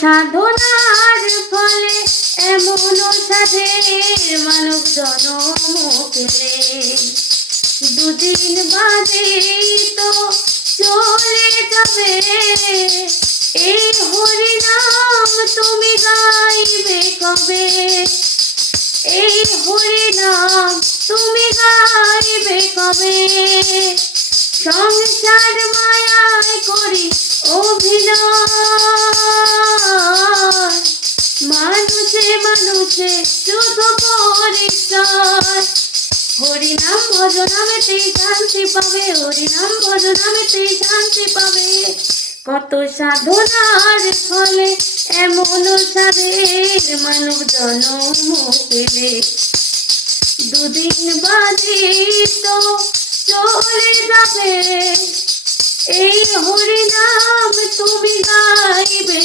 সাধনার ফলে এমন সাধের মানব জনম পেলে, দুদিন বাদে তো চলে যাবে। এই হরিনাম তুমি গাইবে কবে? এই হরিনাম তুমি গাইবে কবে? সংসার মায়ায় করি অভিনয়, মানুষে মানুষে শুধু পরিচয়। হরিনাম ভজনামেতেই শান্তি পাবে, হরিনাম ভজনামেতেই শান্তি পাবে। কত সাধনার ফলে এমন সাধের মানব জনম পেলে, দুদিন বাদে তো চলে যাবে। এই হরিনাম তুমি গাইবে।